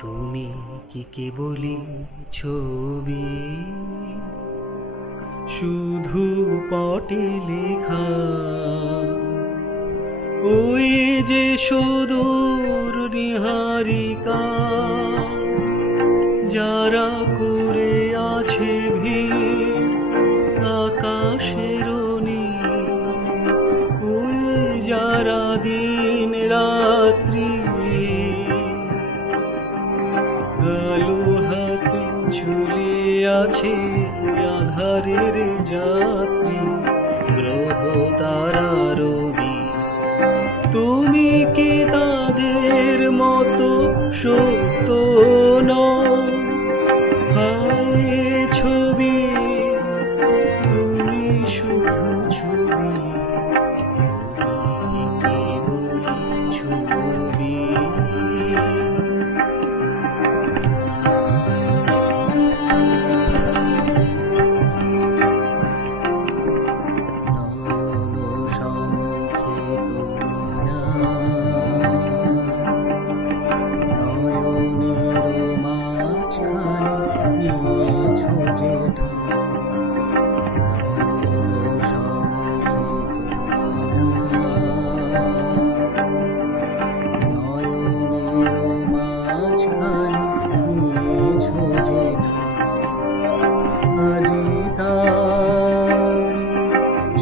তুমি কি কেবলই ছবি, শুধু পটে লেখা? ওই যে সুদূর নিহারিকা, যারা করে আছে ভিড় আকাশের নীল, ওই যারা দিন রাত্রি আলো হাতে ঝুলে আছে আধারের যাত্রী, গ্রহ তারা রবি। তুমি কি তাদের মতো সত্য নও? হায় ছবি, তুমি শুধু ছবি, তুমি কেবলই ছবি।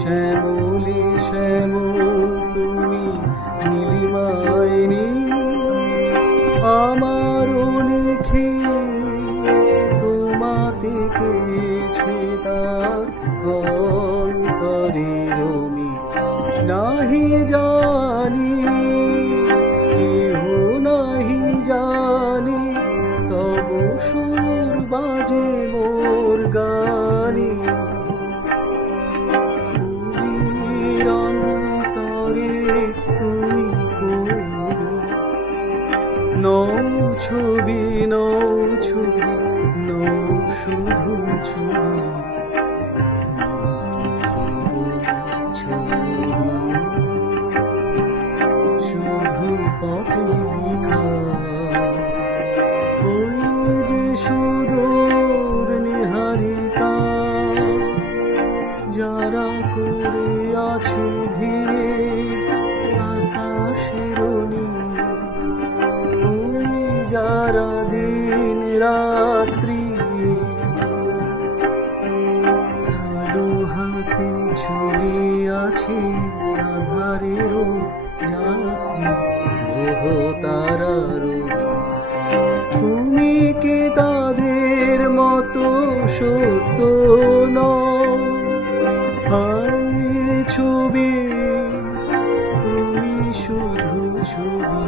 শ্যামলে শ্যামল তুমি নীলিমায় নীল, আমার লিখে তোমাতে পেয়েছে তার অন্তরের মিল। নাহি জানি কেহ নাহি জানি, তব সুর বাজে মোর গানে। তুমি কবি, নও ছবি, নও ছবি, নও শুধু ছবি, ছবি শুধু পটে লেখা। ওই যে সুদূর নিহারিকা, যারা করে আছে ভিড় আকাশের নীল, ওই যারা দিন রাত্রি আলো হাতে ঝুলে আছে আধারের যাত্রী, গ্রহ তারা রবি। তুমি কে তাদের মতো সত্য নও? হায় ছবি, তুমি শুধু ছবি।